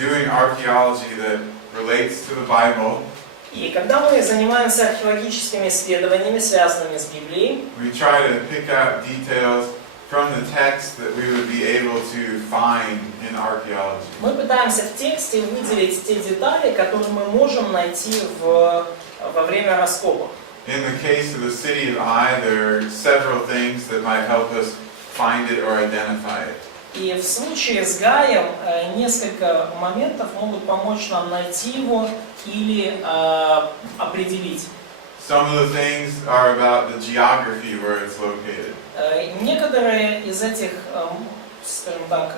doing archaeology that relates to the Bible, И когда мы занимаемся археологическими исследованиями, связанными с Библией, we try to pick out details from the text that we would be able to find in archaeology. мы пытаемся в тексте выделить те детали, которые мы можем найти во время раскопок. In the case of the city of Ai, there are several things that might help us find it or identify it. И в случае с Гаем несколько моментов могут помочь нам найти его или определить. Some of the things are about the geography where it's located. Некоторые из этих, скажем так,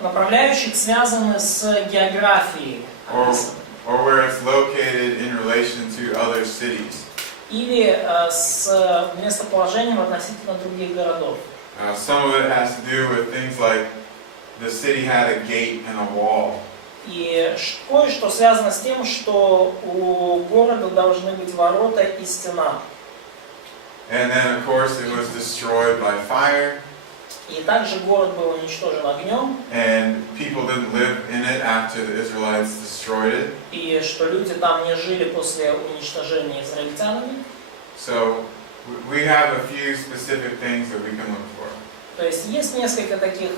направляющих связаны с географией. Or where it's located in relation to other cities. Или с местоположением относительно других городов. Some of it has to do with things like the city had a gate and a wall. И кое-что связано с тем, что у города должны быть ворота и стена. And then, of course, it was destroyed by fire. И также город был уничтожен огнем. And people didn't live in it after the Israelites destroyed it. И что люди там не жили после уничтожения израильтянами. So we have a few specific things that we can look for. То есть есть несколько таких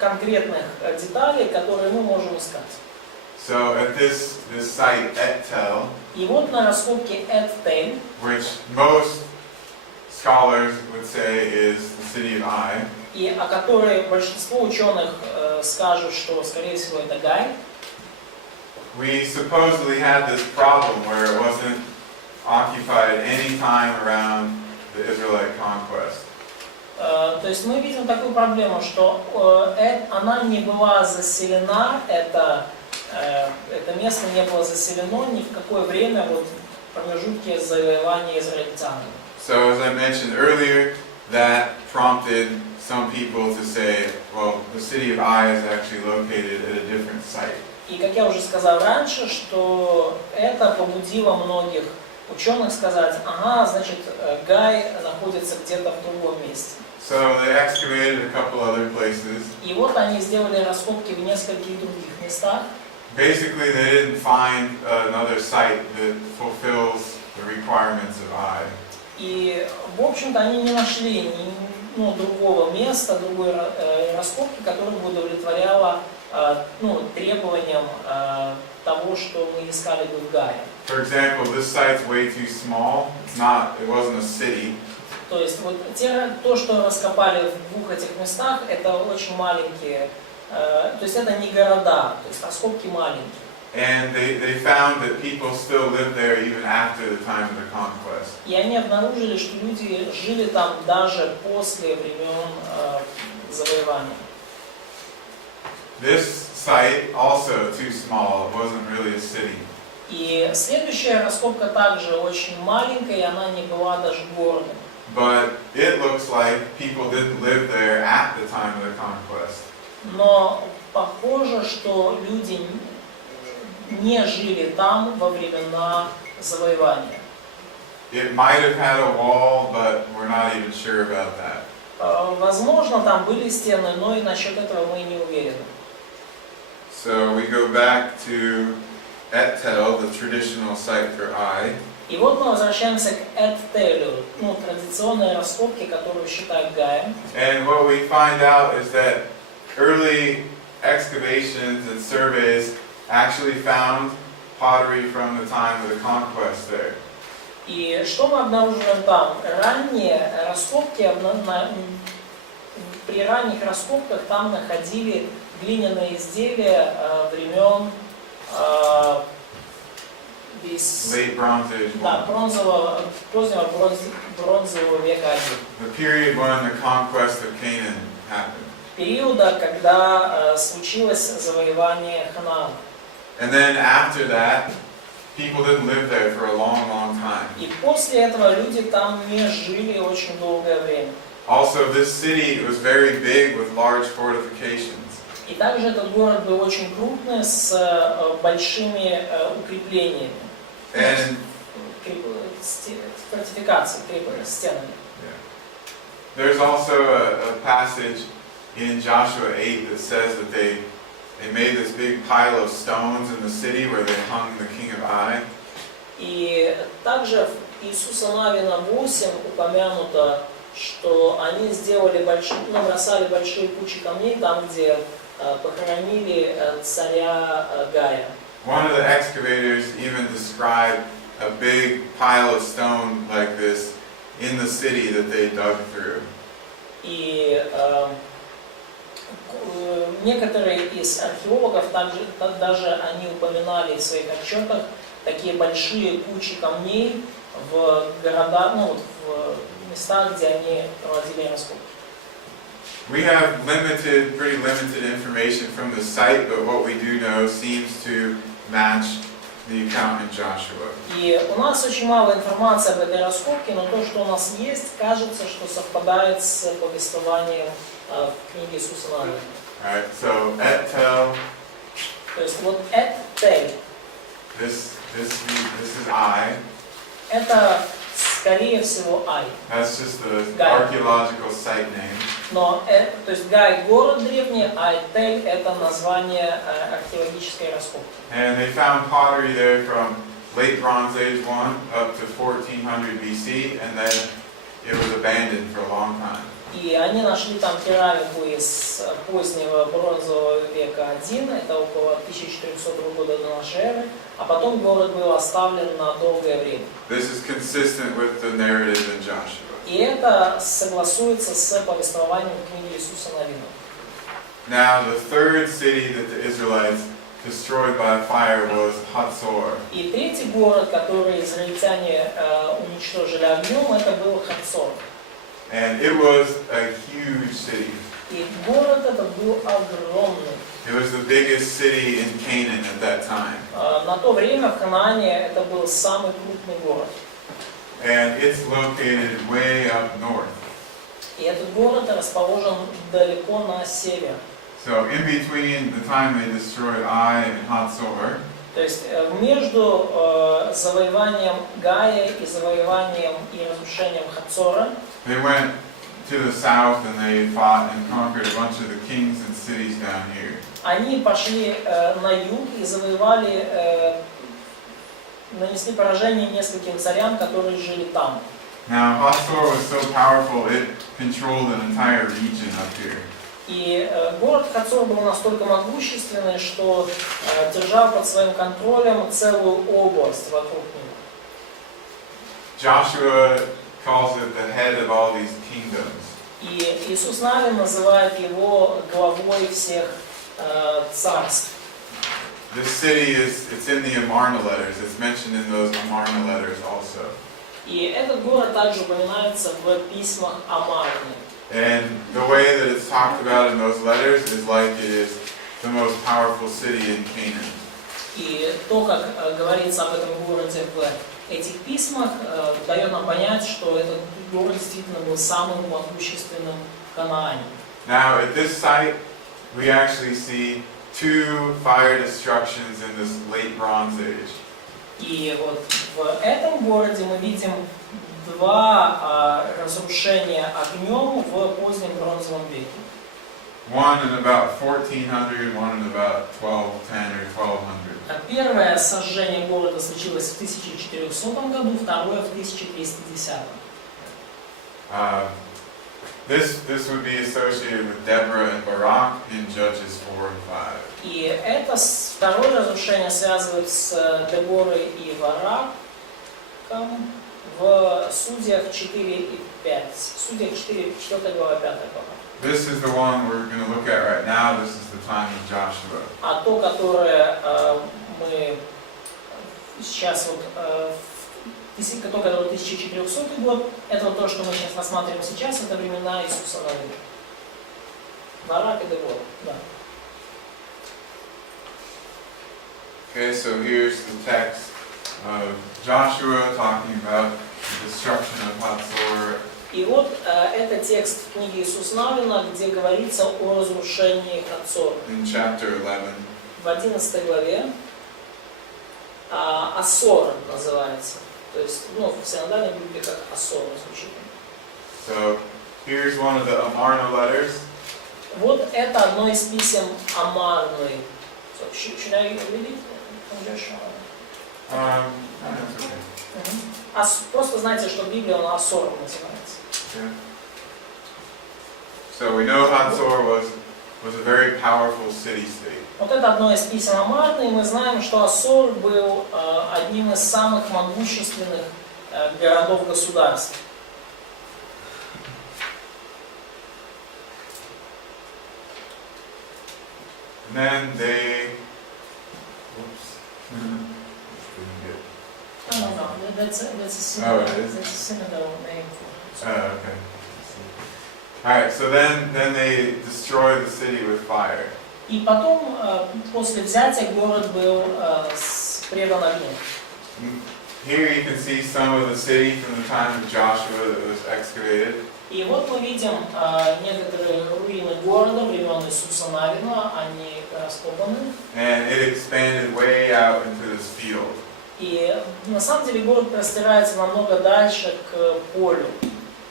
конкретных деталей, которые мы можем искать. So at this site, Etel, И вот на раскопке Эт-Тель, which most scholars would say is the city of Ai, и о которой большинство ученых скажут, что, скорее всего, это Гай, we supposedly had this problem where it wasn't occupied any time around the Israelite conquest. То есть мы видим такую проблему, что она не была заселена, это место не было заселено ни в какое время вот, в промежутке завоевания израильтянами. So as I mentioned earlier, that prompted some people to say, well, the city of Ai is actually located at a different site. И как я уже сказал раньше, что это побудило многих ученых сказать, ага, значит, Гай находится где-то в другом месте. So they excavated a couple other places. И вот они сделали раскопки в нескольких других местах. Basically, they didn't find another site that fulfills the requirements of Ai. И, в общем-то, они не нашли другого места, другой раскопки, которая бы удовлетворяла требованиям того, что мы искали бы в Гае. For example, this site's way too small. It wasn't a city. То есть вот то, что раскопали в двух этих местах, это очень маленькие, то есть это не города, то есть раскопки маленькие. And they found that people still lived there even after the time of the conquest. И они обнаружили, что люди жили там даже после времен завоевания. This site also too small. It wasn't really a city. И следующая раскопка также очень маленькая, и она не была даже городом. But it looks like people didn't live there at the time of the conquest. Но похоже, что люди не жили там во времена завоевания. It might have had a wall, but we're not even sure about that. Возможно, там были стены, но и насчет этого мы не уверены. So we go back to Etel, the traditional site for Ai. И вот мы возвращаемся к Эт-Телю, традиционной раскопке, которую считают Гаем. And what we find out is that early excavations and surveys actually found pottery from the time of the conquest there. И что мы обнаруживаем там? Ранние раскопки, при ранних раскопках там находили глиняные изделия времен Late Bronze Age. Да, позднего бронзового века 1. The period when the conquest of Canaan happened. Периода, когда случилось завоевание Ханаана. And then after that, people didn't live there for a long, long time. И после этого люди там не жили очень долгое время. Also, this city was very big with large fortifications. И также этот город был очень крупный, с большими укреплениями. And фортификацией, стенами. There's also a passage in Joshua 8 that says that they they made this big pile of stones in the city where they hung the king of Ai. И также в Иисуса Навина 8 упомянуто, что они сделали набросали большие кучи камней там, где похоронили царя Гая. One of the excavators even described a big pile of stone like this in the city that they dug through. И некоторые из археологов даже они упоминали в своих отчетах такие большие кучи камней в городах, в местах, где они проводили раскопки. We have pretty limited information from the site, but what we do know seems to match the account in Joshua. И у нас очень мало информации об этой раскопке, но то, что у нас есть, кажется, что совпадает с повествованием в книге Иисуса Навина. Alright, so Et-tel. То есть вот Et-tel. This is I. Это скорее всего Ай. That's just the archaeological site name. Но то есть Гай город древний, а Тель это название археологической раскопки. And they found pottery there from late Bronze Age 1 up to 1400 BC, and then it was abandoned for a long time. И они нашли там керамику из позднего бронзового века 1, это около 1400 года до нашей эры, а потом город был оставлен на долгое время. This is consistent with the narrative in Joshua. И это согласуется с повествованием книги Иисуса Навина. Now, the third city that the Israelites destroyed by fire was Hatzor. И третий город, который израильтяне уничтожили огнем, это был Хацор. And it was a huge city. И город этот был огромный. It was the biggest city in Canaan at that time. На то время в Ханаане это был самый крупный город. And it's located way up north. И этот город расположен далеко на север. So in between the time they destroyed Ai and Hatzor, То есть между завоеванием Гая и завоеванием и разрушением Хацора they went to the south and they fought and conquered a bunch of the kings and cities down here. они пошли на юг и завоевали, нанесли поражение нескольким царям, которые жили там. Now Hatzor was so powerful it controlled an entire region up here. И город Хацор был настолько могущественный, что держал под своим контролем целую область вокруг него. Joshua calls it the head of all these kingdoms. И Иисус Навин называет его главой всех царств. This city it's in the Amarna letters. It's mentioned in those Amarna letters also. И этот город также упоминается в письмах Амарне. And the way that it's talked about in those letters is like it is the most powerful city in Canaan. И то, как говорится об этом городе в этих письмах, дает нам понять, что этот город действительно был самым могущественным в Ханаане. Now at this site, we actually see two fire destructions in this late Bronze Age. И вот в этом городе мы видим два разрушения огнем в позднем бронзовом веке. One in about 1400, one in about 1210 or 1200. Первое сожжение города случилось в 1400 году, второе в 1310. This would be associated with Deborah and Barak in Judges 4 and 5. И это второе разрушение связывают с Деборой и Бараком в Судьях 4 и 5. Судьях 4 глава 5 глава. This is the one we're going to look at right now. This is the time of Joshua. А то, которое мы сейчас вот, то, которое 1400 год, это вот то, что мы сейчас рассматриваем сейчас, это времена Иисуса Навина. Барак и Дебора, да. Okay, so here's the text of Joshua talking about the destruction of Hatzor. И вот это текст в книге Иисуса Навина, где говорится о разрушении Хацора. In chapter 11. В 11 главе Асор называется. То есть, в синодальной Библии как Асор звучит. So here's one of the Amarna letters. Вот это одно из писем Амарны. So, should I read it from Joshua? That's okay. Просто знайте, что Библия, она Асором называется. Yeah. So we know Hatzor was a very powerful city-state. Вот это одно из писем Амарны, и мы знаем, что Асор был одним из самых могущественных городов-государств. And then they, No, that's a Oh, it is? that's a synonym name for it. okay. Alright, so then they destroyed the city with fire. И потом, после взятия, город был предан огню. Here you can see some of the city from the time of Joshua that was excavated. И вот мы видим некоторые руины города времен Иисуса Навина, они раскопаны. And it expanded way out into this field. И на самом деле город простирается намного дальше к полю,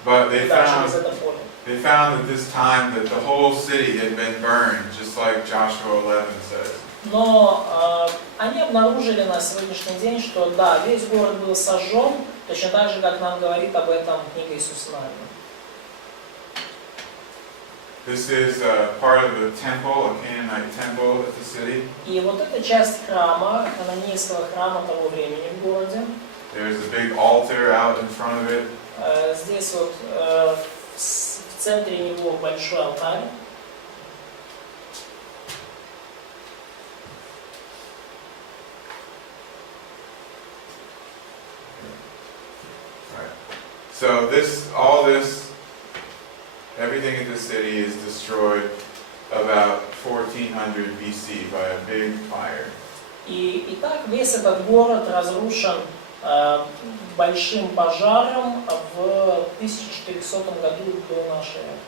But they дальше found из этого поля. They found at this time that the whole city had been burned, just like Joshua 11 says. Но они обнаружили на сегодняшний день, что да, весь город был сожжен, точно так же, как нам говорит об этом книга Иисуса Навина. This is part of the temple, a Canaanite temple at the city. И вот эта часть храма, канонейского храма того времени в городе. There's a big altar out in front of it. Здесь вот в центре него большой алтарь. Right. So everything in the city is destroyed about 1400 BC by a big fire. И так весь этот город разрушен большим пожаром в 1400 году до нашей эры.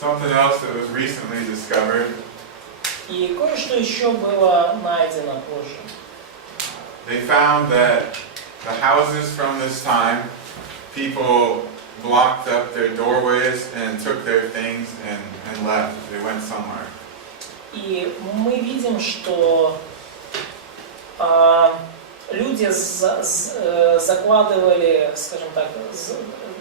Something else that was recently discovered. И кое-что еще было найдено позже. They found that the houses from this time, people blocked up their doorways and took their things and left. They went somewhere. И мы видим, что люди закладывали, скажем так,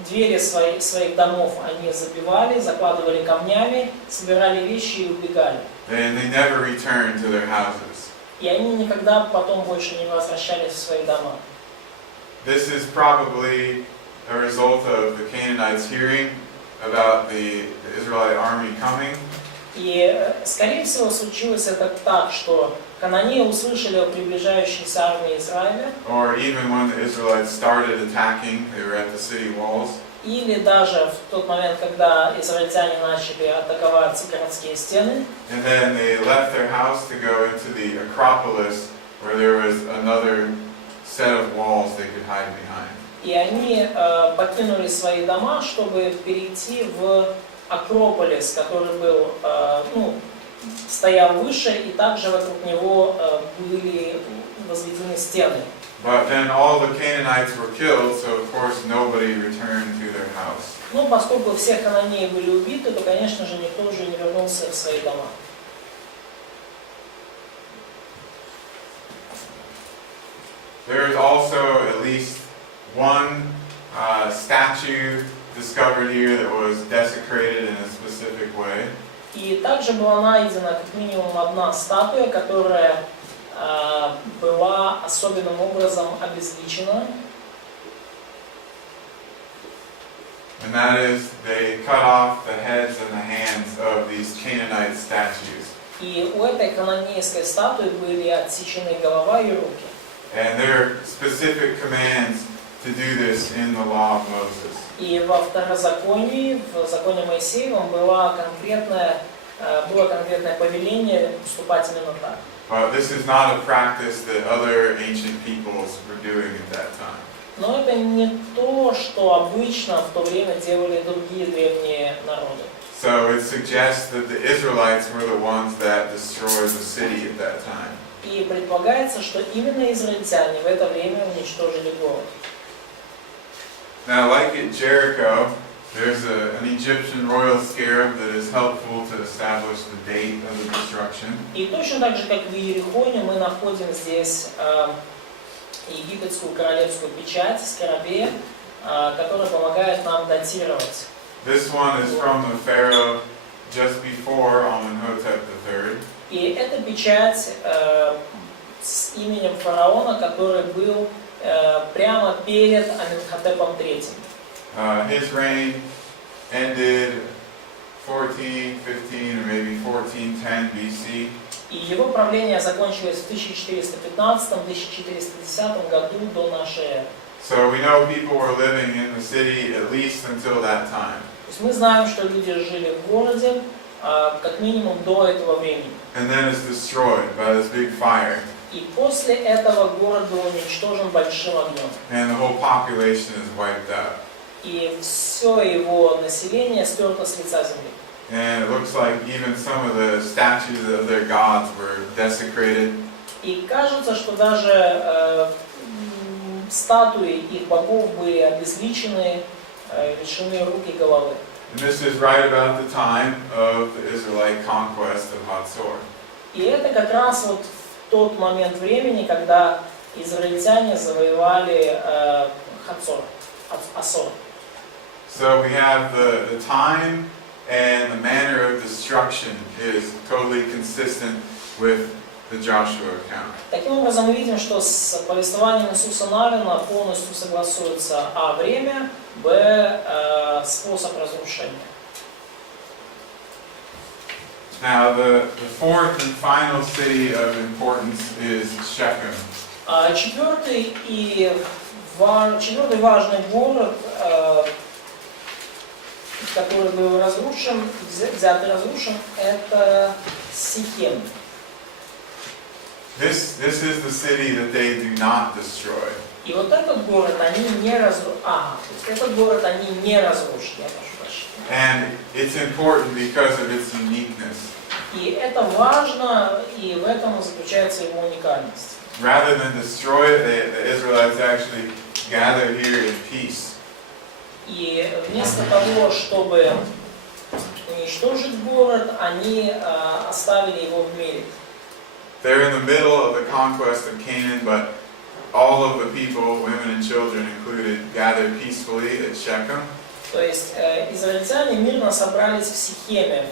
двери своих домов они забивали, закладывали камнями, собирали вещи и убегали. And they never returned to their houses. И они никогда потом больше не возвращались в свои дома. This is probably a result of the Canaanites hearing about the Israelite army coming. И, скорее всего, случилось это так, что канонеи услышали о приближающейся армии Израиля. Or even when the Israelites started attacking, they were at the city walls. Или даже в тот момент, когда израильтяне начали атаковать городские стены. And then they left their house to go into the Acropolis, where there was another set of walls they could hide behind. И они покинули свои дома, чтобы перейти в Акрополис, который был, стоял выше, и также вокруг него были возведены стены. But then all the Canaanites were killed, so of course nobody returned to their house. Но поскольку все канонеи были убиты, то, конечно же, никто уже не вернулся в свои дома. There is also at least one statue discovered here that was desecrated in a specific way. И также была найдена как минимум одна статуя, которая была особенным образом обезличена. And that is, they cut off the heads and the hands of these Canaanite statues. И у этой канонейской статуи были отсечены голова и руки. And there are specific commands to do this in the law of Moses. И во Второзаконии, в законе Моисеевом, было конкретное повеление поступать именно так. But this is not a practice that other ancient peoples were doing at that time. Но это не то, что обычно в то время делали другие древние народы. So it suggests that the Israelites were the ones that destroyed the city at that time. И предполагается, что именно израильтяне в это время уничтожили город. Now, like at Jericho, there's an Egyptian royal scarab that is helpful to establish the date of the destruction. И точно так же, как в Иерихоне, мы находим здесь египетскую королевскую печать, скоробея, которая помогает нам датировать. This one is from the pharaoh just before Amenhotep III. И эта печать с именем фараона, который был прямо перед Аменхотепом III. His reign ended 1415 or maybe 1410 BC. И его правление закончилось в 1415-1410 году до нашей эры. So we know people were living in the city at least until that time. То есть мы знаем, что люди жили в городе как минимум до этого времени. And then it's destroyed by this big fire. И после этого город был уничтожен большим огнем. And the whole population is wiped out. И все его население стерто с лица земли. And it looks like even some of the statues of their gods were desecrated. И кажется, что даже статуи их богов были обезличены, лишены рук и головы. And this is right about the time of the Israelite conquest of Hatzor. И это как раз вот в tот момент времени, когда израильтяне завоевали Хацор, Асор. So we have the time and the manner of destruction is totally consistent with the Joshua account. Таким образом, мы видим, что с повествованием Иисуса Навина полностью согласуется время, способ разрушения. Now the fourth and final city of importance is Shechem. Четвертый важный город, который был разрушен, взят и разрушен, это Сихем. This is the city that they do not destroy. И вот этот город они не разрушили. Этот город они не разрушили, я прошу прощения. And it's important because of its uniqueness. И это важно, и в этом заключается его уникальность. Rather than destroy it, the Israelites actually gather here in peace. И вместо того, чтобы уничтожить город, они оставили его в мире. They're in the middle of the conquest of Canaan, but all of the people, women and children included, gathered peacefully at Shechem. То есть израильтяне мирно собрались в Сихеме,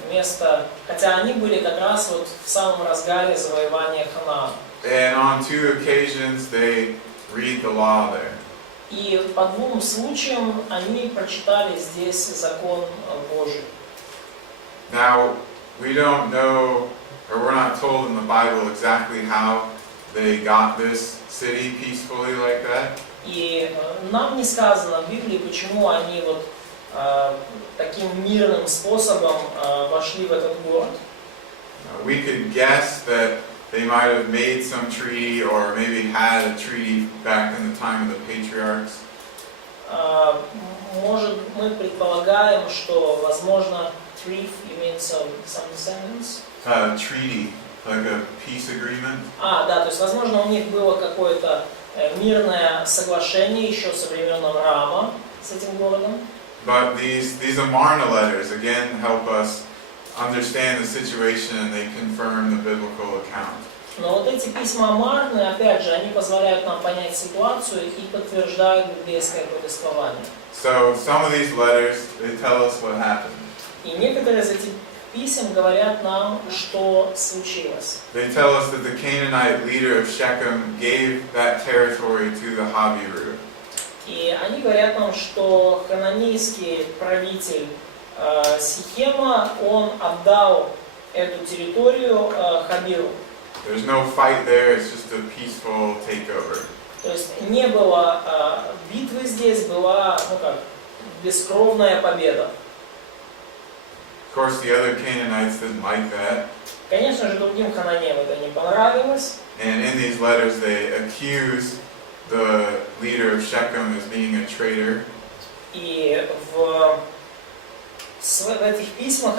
хотя они были как раз вот в самом разгаре завоевания Ханаана. And on 2 occasions they read the law there. И по 2 случаям они прочитали здесь закон Божий. Now, we don't know, or we're not told in the Bible exactly how they got this city peacefully like that. И нам не сказано в Библии, почему они вот таким мирным способом вошли в этот город. We could guess that they might have made some treaty or maybe had a treaty back in the time of the patriarchs. Может, мы предполагаем, что, возможно, treaty means some descendants. Treaty, like a peace agreement. Да, то есть, возможно, у них было какое-то мирное соглашение еще со времен Авраама с этим городом. But these Amarna letters again help us understand the situation and they confirm the biblical account. Но вот эти письма Амарны, опять же, они позволяют нам понять ситуацию и подтверждают библейское повествование. So some of these letters, they tell us what happened. И некоторые из этих писем говорят нам, что случилось. They tell us that the Canaanite leader of Shechem gave that territory to the Haviru. И они говорят нам, что хананейский правитель Сихема, он отдал эту территорию Хабиру. There's no fight there, it's just a peaceful takeover. То есть не было битвы здесь, была, бескровная победа. Of course, the other Canaanites didn't like that. Конечно же, другим хананеям это не понравилось. And in these letters, they accuse the leader of Shechem as being a traitor. И в этих письмах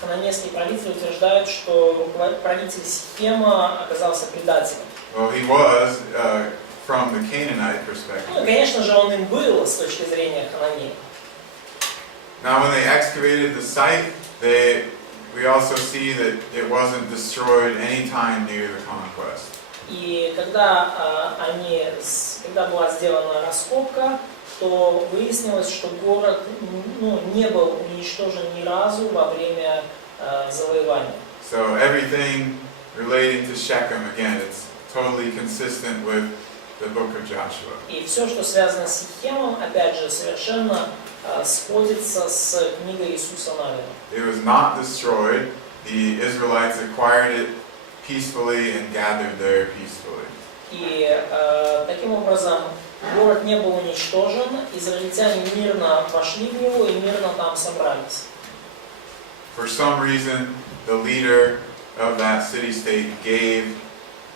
хананейские правители утверждают, что правитель Сихема оказался предателем. Well, he was from the Canaanite Ну, perspective. конечно же, он им был с точки зрения хананеев. Now, when they excavated the site, we also see that it wasn't destroyed any time near the conquest. И когда когда была сделана раскопка, то выяснилось, что город не был уничтожен ни разу во время завоевания. So everything relating to Shechem, again, it's totally consistent with the book of Joshua. И все, что связано с Сихемом, опять же, совершенно сходится с книгой Иисуса Навина. It was not destroyed. The Israelites acquired it peacefully and gathered there peacefully. И таким образом город не был уничтожен, израильтяне мирно вошли в него и мирно там собрались. For some reason, the leader of that city-state gave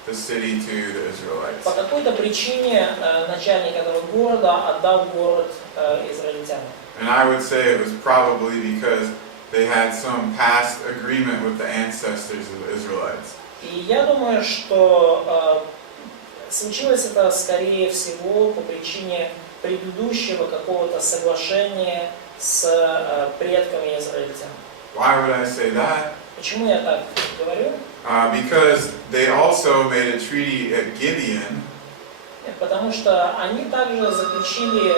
the city to the Israelites. По какой-то причине начальник этого города отдал город израильтянам. And I would say it was probably because they had some past agreement with the ancestors of the Israelites. И я думаю, что случилось это, скорее всего, по причине предыдущего какого-то соглашения с предками израильтян. Why would I say that? Почему я так говорю? Because they also made a treaty at Gibeon. Потому что они также заключили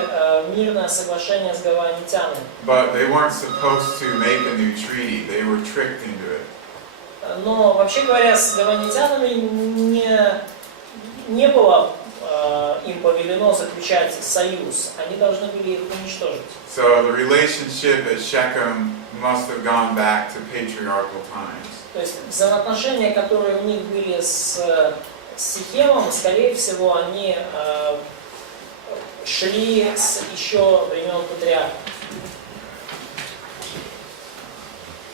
мирное соглашение с гаванитянами. But they weren't supposed to make a new treaty. They were tricked into it. Но, вообще говоря, с гаванитянами не было им повелено заключать союз. Они должны были их уничтожить. So the relationship at Shechem must have gone back to patriarchal times. То есть взаимоотношения, которые у них были с Сихемом, скорее всего, они шли с еще времен патриарха.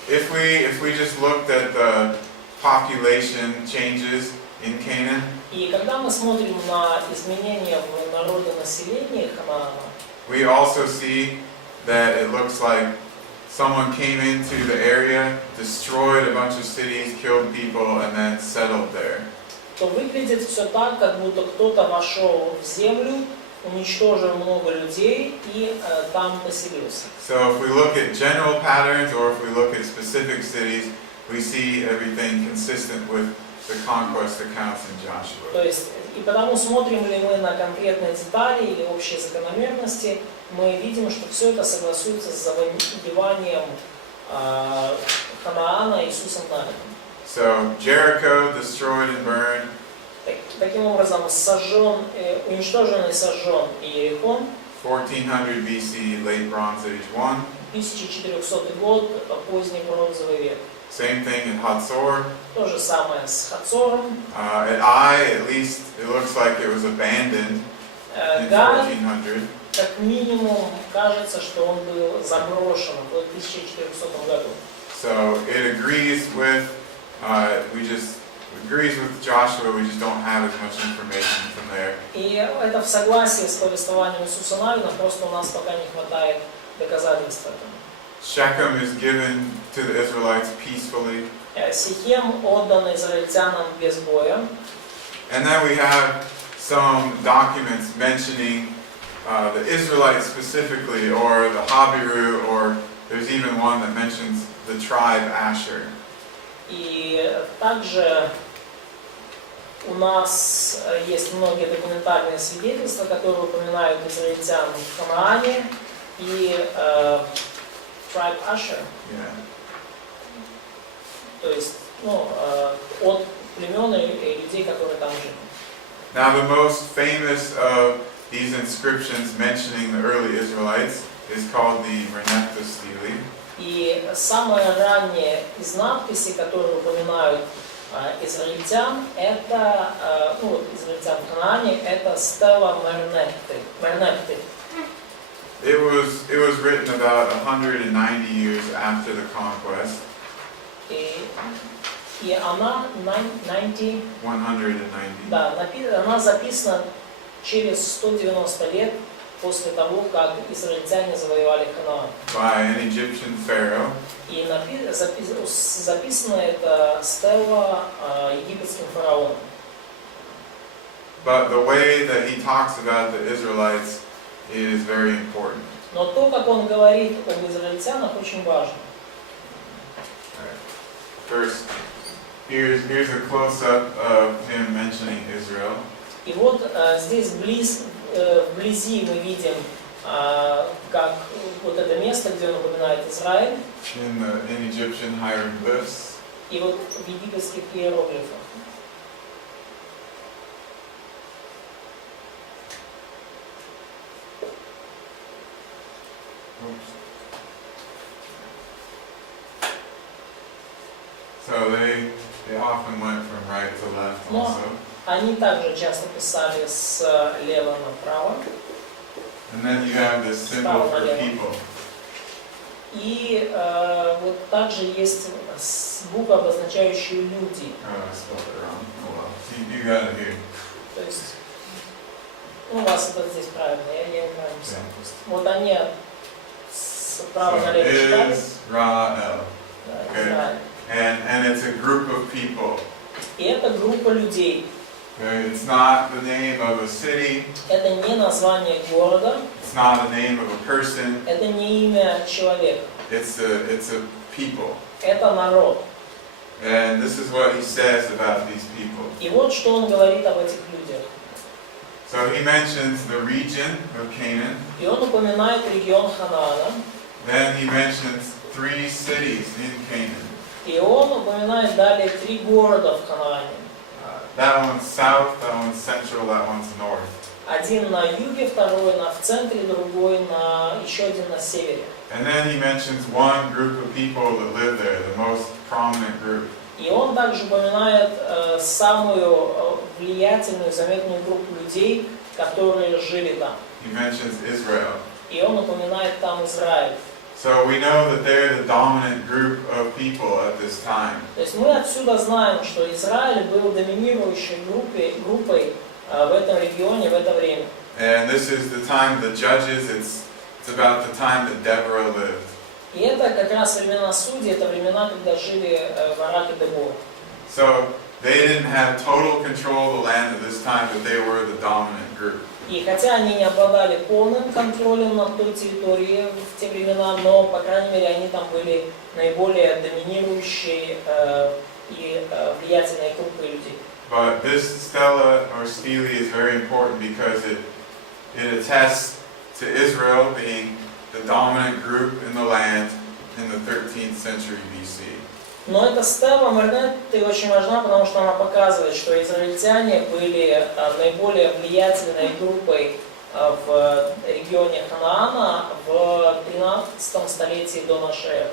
If we just looked at the population changes in Canaan, И когда мы смотрим на изменения в народонаселении Ханаана, we also see that it looks like someone came into the area, destroyed a bunch of cities, killed people, and then settled there. то выглядит все так, как будто кто-то вошел в землю, уничтожил много людей и там поселился. So if we look at general patterns or if we look at specific cities, we see everything consistent with the conquest accounts in Joshua. То есть, и потому смотрим ли мы на конкретные детали или общие закономерности, мы видим, что все это согласуется с завоеванием Ханаана Иисусом Навином. So Jericho destroyed and burned. Таким образом, уничтожен и сожжен Иерихон, 1400 BC, late Bronze Age 1. 1400 год, поздний бронзовый век. Same thing in Hatzor. То же самое с Хацором. At Ai, at least, it looks like it was abandoned in Гай, 1400. как минимум, кажется, что он был заброшен в 1400 году. So it agrees with, agrees with Joshua, we just don't have as much information from there. И это в согласии с повествованием Иисуса Навина, просто у нас пока не хватает доказательств этому. Shechem is given to the Israelites peacefully. Сихем отдан израильтянам без боя. And then we have some documents mentioning the Israelites specifically, or the Habiru, or there's even one that mentions the tribe Asher. И также у нас есть многие документальные свидетельства, которые упоминают израильтян в Ханаане и tribe Asher, Yeah. то есть от племен и людей, которые там жили. Now the most famous of these inscriptions mentioning the early Israelites is called the Renepta Stele. И самое раннее из надписей, которые упоминают израильтян, это, израильтян в Ханаане, это стела Мернепты. It was written about 190 years after the conquest. И она 190. 190. Да, она записана через 190 лет после того, как израильтяне завоевали Ханаан. By an Egyptian pharaoh. И записана эта стела египетским фараоном. but the way that he talks about the Israelites is very important. Но то, как он говорит об израильтянах, очень важно. First, here's a close-up of him mentioning Israel. И вот здесь вблизи мы видим, как вот это место, где он упоминает Израиль, In Egyptian hieroglyphs. и вот в египетских иероглифах. So they often went from right to left Но also. они также часто писали слева направо. And then you have this symbol for people. И вот также есть буква, обозначающая люди. Oh, I spelled it wrong. Oh well. You got it here. То есть, у вас это здесь правильно, я неправильно писал. Yeah. Вот они справа So налево читали. Israel. Да, Okay. Израиль. And it's a group of people. И это группа людей. Okay? It's not the name of a city. Это не название города, It's not the name of a person. это не имя человека, It's a people. это народ. And this is what he says about these people. И вот что он говорит об этих людях. So he mentions the region of Canaan. И он упоминает регион Ханаана, Then he mentions 3 cities in Canaan. и он упоминает далее 3 города в Ханаане. That one's south, that one's central, that one's north. Один на юге, второй в центре, другой еще один на севере. And then he mentions one group of people that live there, the most prominent group. И он также упоминает самую влиятельную, заметную группу людей, которые жили там. He mentions Israel. И он упоминает там Израиль. So we know that they're the dominant group of people at this time. То есть мы отсюда знаем, что Израиль был доминирующей группой в этом регионе в это время. And this is the time of the judges. It's about the time that Deborah lived. И это как раз времена судей, это времена, когда жили Барак и Дебор. So they didn't have total control of the land at this time, but they were the dominant group. И хотя они не обладали полным контролем над той территорией в те времена, но, по крайней мере, они там были наиболее доминирующей и влиятельной группой людей. But this stela or stele is very important because it attests to Israel being the dominant group in the land in the 13th century BC. Но эта стела Маргариты очень важна, потому что она показывает, что израильтяне были наиболее влиятельной группой в регионе Ханаана в 13 столетии до нашей эры.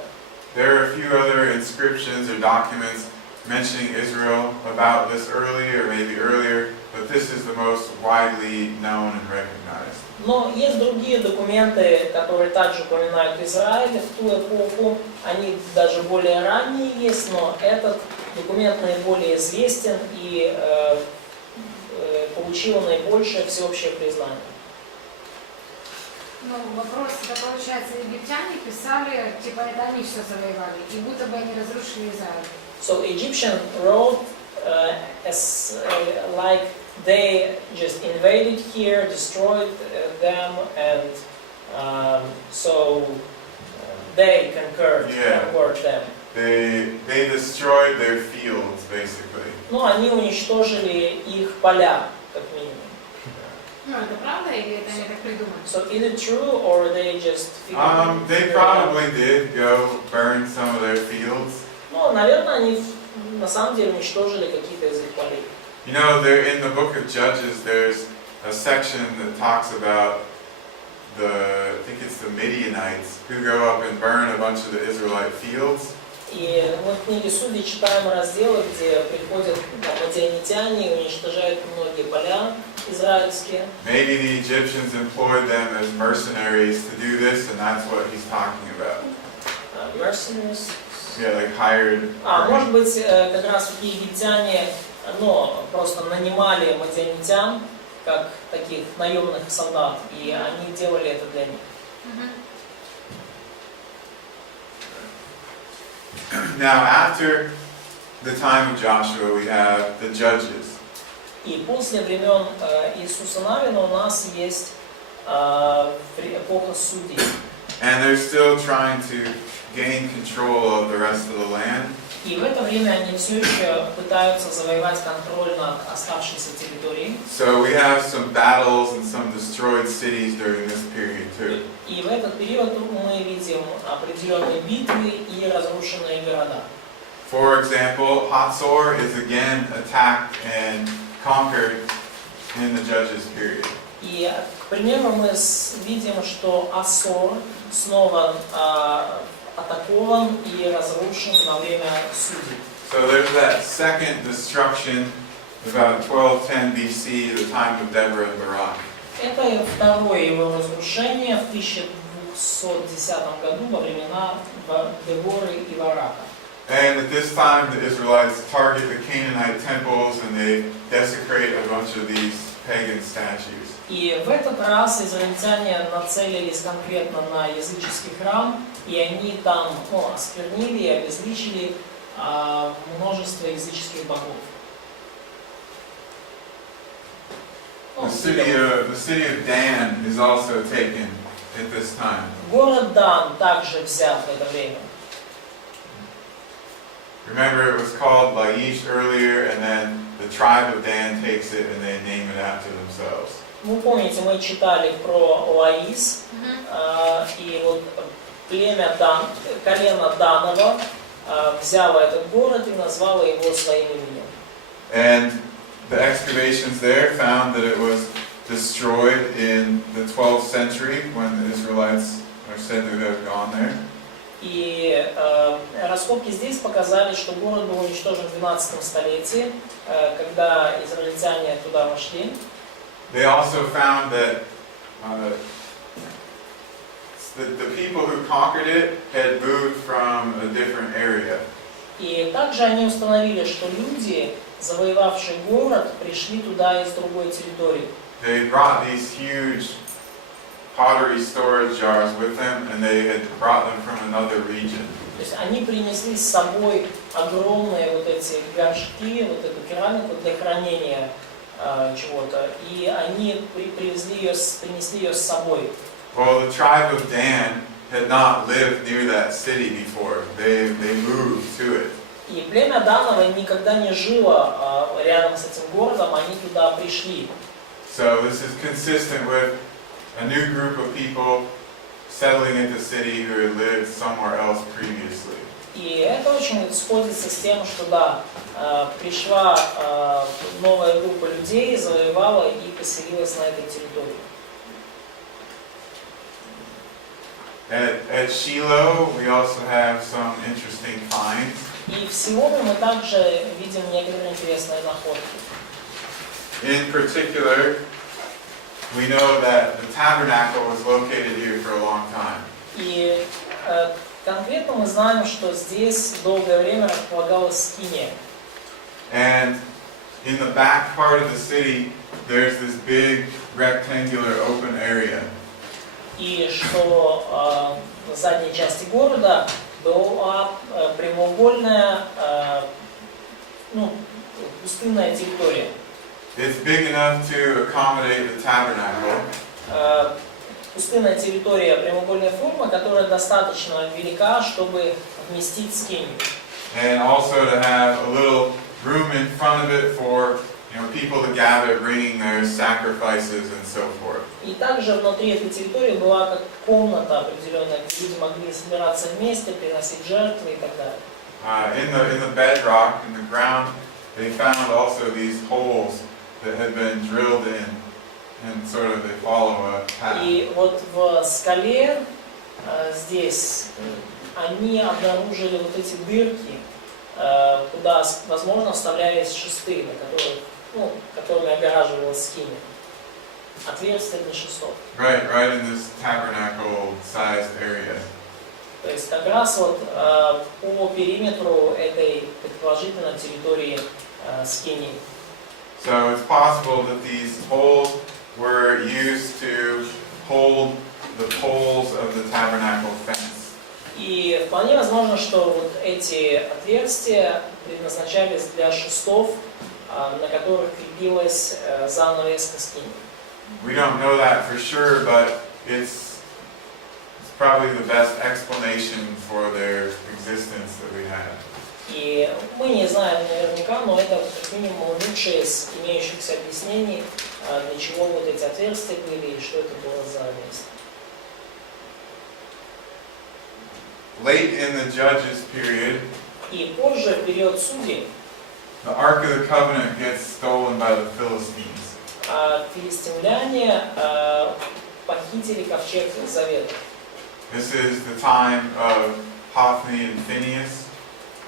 There are a few other inscriptions or documents mentioning Israel about this earlier or maybe earlier, but this is the most widely known and recognized. Но есть другие документы, которые также упоминают Израиль в ту эпоху. Они даже более ранние есть, но этот документ наиболее известен и получил наибольшее всеобщее признание. Ну, вопрос, это получается, египтяне писали, типа, это они все завоевали, и будто бы они разрушили Израиль. So Egyptian wrote as like they just invaded here, destroyed them, and so they conquered them. They destroyed their fields, basically. Ну, они уничтожили их поля, как минимум. Ну, это правда или это они так придумали? So is it true, or they just figured They probably did go burn some of their fields. Ну, naверное, они на самом деле уничтожили какие-то из их полей. You know, there in the book of Judges, there's a section that talks about I think it's the Midianites, who go up and burn a bunch of the Israelite fields. И мы в книге Судей читаем разделы, где приходят мадианитяне и уничтожают многие поля израильские. Maybe the Egyptians employed them as mercenaries to do this, and that's what he's talking about. Mercenaries. Yeah, like hired. Может быть, как раз египтяне, просто нанимали мадианитян, как таких наемных солдат, и они делали это для них. Now, after the time of Joshua, we have the judges. И после времен Иисуса Навина у нас есть эпоха судей. And they're still trying to gain control of the rest of the land. И в это время они все еще пытаются завоевать контроль над оставшейся территорией. So we have some battles and some destroyed cities during this period too. И в этот период мы видим определенные битвы и разрушенные города. For example, Hatzor is again attacked and conquered in the Judges period. И, к примеру, мы видим, что Ассор снова атакован и разрушен во время судей. So there's that second destruction about 1210 BC, the time of Deborah and Barak. Это второе его разрушение в 1210 году во времена Деборы и Барака. And at this time, the Israelites target the Canaanite temples and they desecrate a bunch of these pagan statues. И в этот раз израильтяне нацелились конкретно на языческий храм, и они там осквернили и обезличили множество языческих богов. The city of Dan is also taken at this time. Город Дан также взят в это время. Remember, it was called Laish earlier, and then the tribe of Dan takes it and they name it after themselves. Вы помните, мы читали про Лаис, и вот племя колено Данова взяло этот город и назвало его своим именем. And the excavations there found that it was destroyed in the 12th century when the Israelites are said to have gone there. И раскопки здесь показали, что город был уничтожен в 12 столетии, когда израильтяне туда вошли. They also found that the people who conquered it had moved from a different area. И также они установили, что люди, завоевавшие город, пришли туда из другой территории. They brought these huge pottery storage jars with them, and they had brought them from another region. То есть они принесли с собой огромные вот эти горшки, вот эту керамику для хранения чего-то, и они принесли ее с собой. Well, the tribe of Dan had not lived near that city before. They moved to it. И племя Данова никогда не жило рядом с этим городом, они туда пришли. So this is consistent with a new group of people settling in the city who had lived somewhere else previously. И это очень сходится с тем, что да, пришла новая группа людей, завоевала и поселилась на этой территории. At Shiloh, we also have some interesting finds. И в Силове мы также видим некоторые интересные находки. In particular, we know that the tabernacle was located here for a long time. И конкретно мы знаем, что здесь долгое время располагалась скиния. And in the back part of the city, there's this big rectangular open area. И что в задней части города была прямоугольная, пустынная территория. It's big enough to accommodate the tabernacle. Пустынная территория прямоугольной формы, которая достаточно велика, чтобы вместить скинию. And also to have a little room in front of it for people to gather, bringing their sacrifices and so forth. И также внутри этой территории была как комната определенная, где люди могли собираться вместе, приносить жертвы и так далее. In the bedrock, in the ground, they found also these holes that had been drilled in, and sort of they follow a path. И вот в скале здесь они обнаружили вот эти дырки, куда, возможно, вставлялись шесты, которыми огораживалась скиния. Отверстие для шестов. Right in this tabernacle-sized area. То есть как раз вот по периметру этой предположительно территории скинии. So it's possible that these holes were used to hold the poles of the tabernacle fence. И вполне возможно, что вот эти отверстия предназначались для шестов, на которых крепилась занавеска скинии. We don't know that for sure, but it's probably the best explanation for their existence that we have. И мы не знаем наверняка, но это как минимум лучшее из имеющихся объяснений, для чего вот эти отверстия были и что это было за место. Late in the Judges period, И позже, в период судей, the Ark of the Covenant gets stolen by the Philistines. филистимляне похитили ковчег Завета. This is the time of Hophni and Phinehas.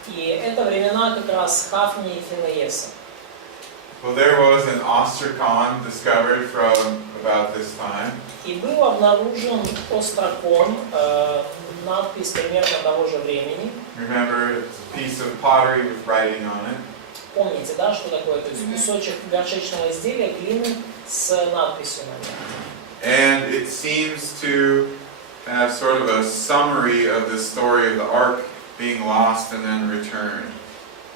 И это времена как раз Хафни и Финееса. Well, there was an ostracon discovered from about this time. И был обнаружен острокон, надпись примерно того же времени. Remember, it's a piece of pottery with writing on it. Помните, да, что такое? То есть кусочек горшечного изделия, глины с надписью на нем. And it seems to have sort of a summary of the story of the ark being lost and then returned.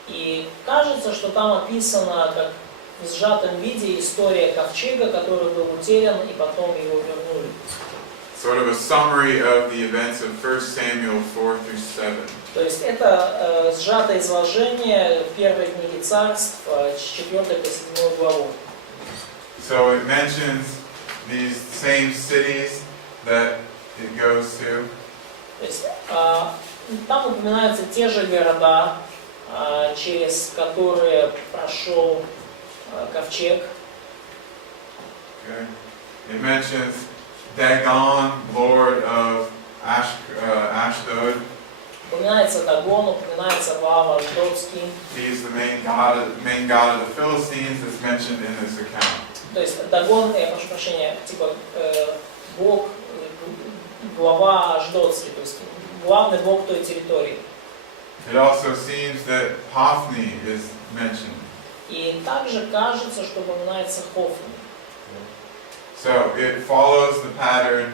И кажется, что там описана как в сжатом виде история ковчега, который был утерян и потом его вернули. Sort of a summary of the events of 1 Samuel 4-7. То есть это сжатое изложение первой книги Царств, с 4 по 7 главу. So it mentions these same cities that it goes to. То есть там упоминаются те же города, через которые прошел ковчег. Okay. It mentions Dagon, lord of Ashdod. Упоминается Дагон, упоминается Вава Ашдодский. He's the main god of the Philistines that's mentioned in this account. То есть Дагон, я прошу прощения, типа бог, глава Ашдодский, то есть главный бог той территории. It also seems that Hophni is mentioned. И также кажется, что упоминается Хофни. So it follows the pattern,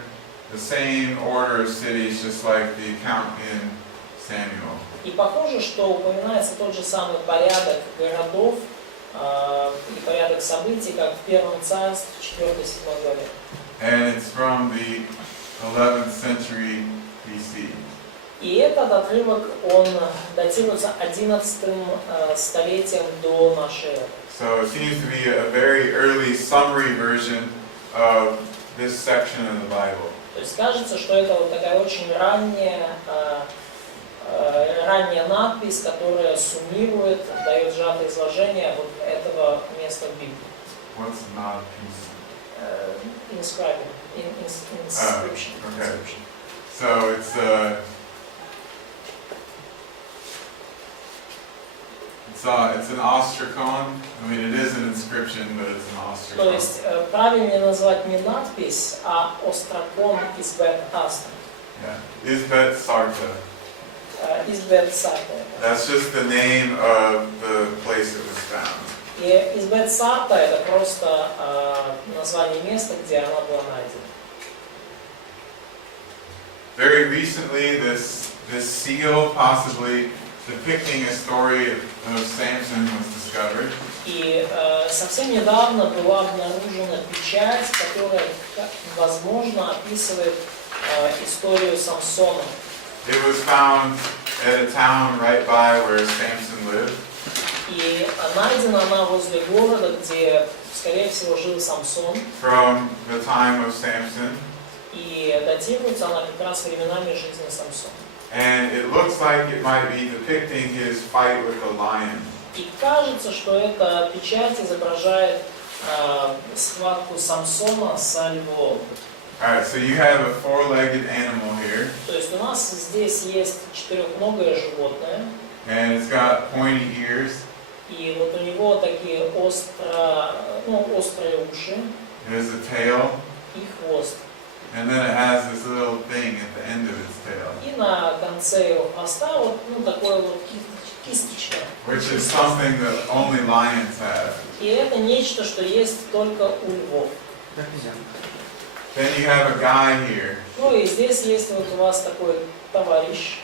the same order of cities, just like the account in Samuel. И похоже, что упоминается тот же самый порядок городов и порядок событий, как в Первом Царстве, 4-7 главе. And it's from the 11th century BC. И этот отрывок, он датируется 11 столетием до нашей эры. So it seems to be a very early summary version of this section of the Bible. То есть кажется, что это вот такая очень ранняя надпись, которая суммирует, дает сжатое изложение вот этого места в Библии. What's not peace? Inscription. Okay. So it's an ostracon. I mean, it is an inscription, but it's an То ostracon. есть правильнее назвать не надпись, а острокон из Бет-Астра. Yeah. Isbet Sarta. Из Бет-Сарта. That's just the name of the place it was found. И из Бет-Сарта это просто название места, где она была найдена. Very recently, this seal, possibly depicting a story of Samson, was discovered. И совсем недавно была обнаружена печать, которая, возможно, описывает историю Самсона. It was found at a town right by where Samson lived. И найдена она возле города, где, скорее всего, жил Самсон. From the time of Samson. И датируется она как раз временами жизни Самсона. And it looks like it might be depicting his fight with a lion. И кажется, что эта печать изображает схватку Самсона с львом. Alright, so you have a four-legged animal here. То есть у нас здесь есть четырехногое животное. And it's got pointy ears. И вот у него такие острые уши There's a tail. и хвост. And then it has this little thing at the end of its tail. И на конце его хвоста вот такое вот кисточка. Which is something that only lions have. И это нечто, что есть только у львов. Then you have a guy here. Ну и здесь есть вот у вас такой товарищ.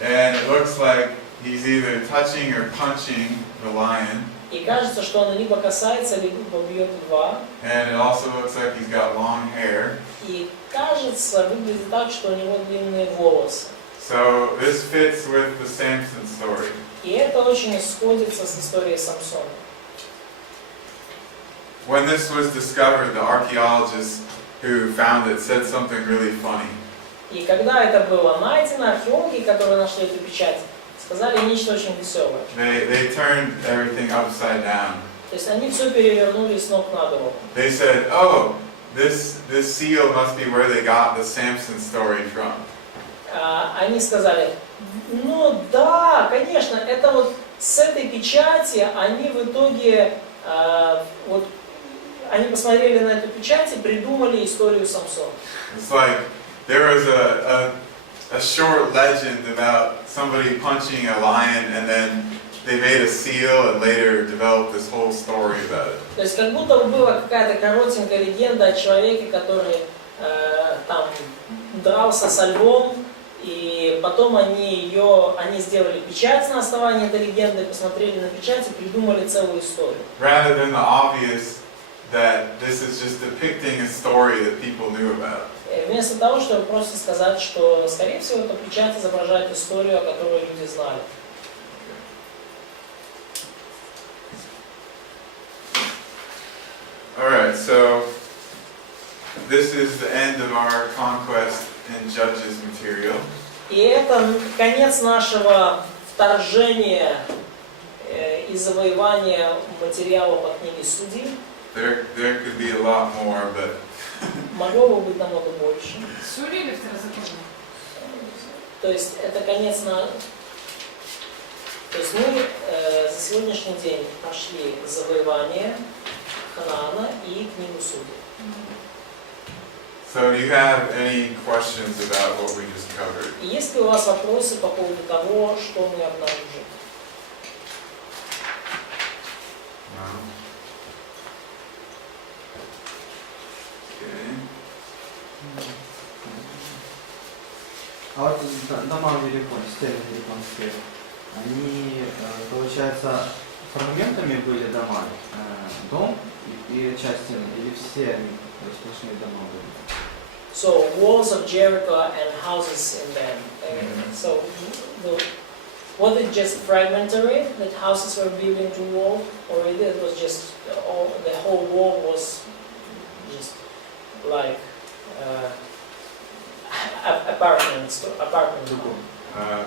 And it looks like he's either touching or punching the lion. И кажется, что он либо касается, либо бьет два. And it also looks like he's got long hair. И кажется, выглядит так, что у него длинные волосы. So this fits with the Samson story. И это очень сходится с историей Самсона. When this was discovered, the archaeologists who found it said something really funny. И когда это было найдено, археологи, которые нашли эту печать, сказали нечто очень веселое. They turned everything upside down. То есть они все перевернули с ног на голову. They said, "Oh, this seal must be where they got the Samson story from." Они сказали, ну да, конечно, это вот с этой печати они в итоге, вот, они посмотрели на эту печать и придумали историю Самсона. It's like there was a short legend about somebody punching a lion and then they made a seal and later developed this whole story about it. То есть как будто бы была какая-то коротенькая легенда о человеке, который там дрался со львом, и потом они сделали печать на основании этой легенды, посмотрели на печать и придумали целую историю. Rather than the obvious that this is just depicting a story that people knew about. Вместо того, чтобы просто сказать, что, скорее всего, эта печать изображает историю, о которой люди знали. Alright, so this is the end of our conquest in Judges material. И это конец нашего вторжения и завоевания материала по книге Судей. There could be a lot more, but Могло бы быть намного больше. Судьи или второзаконие? То есть это конец на... То есть мы за сегодняшний день прошли завоевание Ханаана и книгу Судей. so do you have any questions about what we just covered? И есть ли у вас вопросы по поводу того, что мы обнаружили? No? Okay. А вот дома в Иерихоне, стены Иерихонские, они, получается, фрагментами были дома, дом и часть стены, или все они сплошные дома были? So walls of Jericho and houses in them. So was it just fragmentary that houses were built into wall, or it was just the whole wall was just like apartment home? Alright,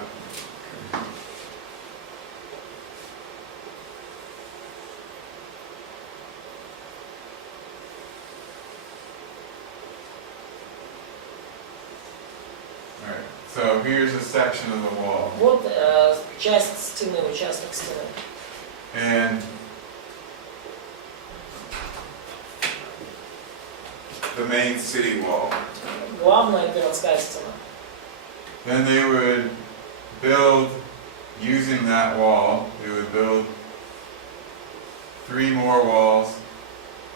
so here's a section of the wall. Вот часть стены, участок стены. And the main city wall. Главная городская стена. Then they would build, using that wall, they would build 3 more walls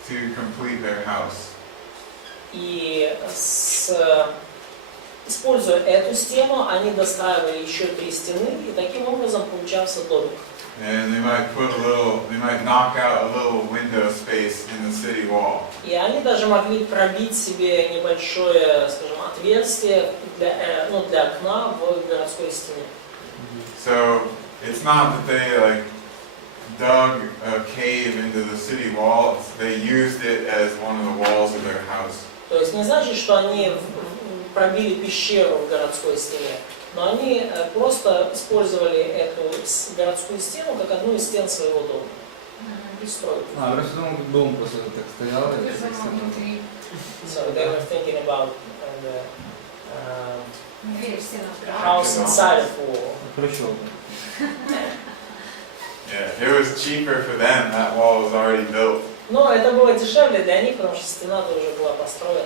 to complete their house. И используя эту стену, они достраивали еще 3 стены, и таким образом получался домик. And they might knock out a little window space in the city wall. И они даже могли пробить себе небольшое, скажем, отверстие для окна в городской стене. So it's not that they like dug a cave into the city wall, they used it as one of the walls of their house. То есть не значит, что они пробили пещеру в городской стене, но они просто использовали эту городскую стену как одну из стен своего дома. Пристроили. А, просто думал, как дом просто так стоял. Только сама внутри. So they were thinking about Дверь в стену. house inside of wall. Хрущевка. Yeah, it was cheaper for them, that wall was already built. Но это было дешевле для них, потому что стена-то уже была построена.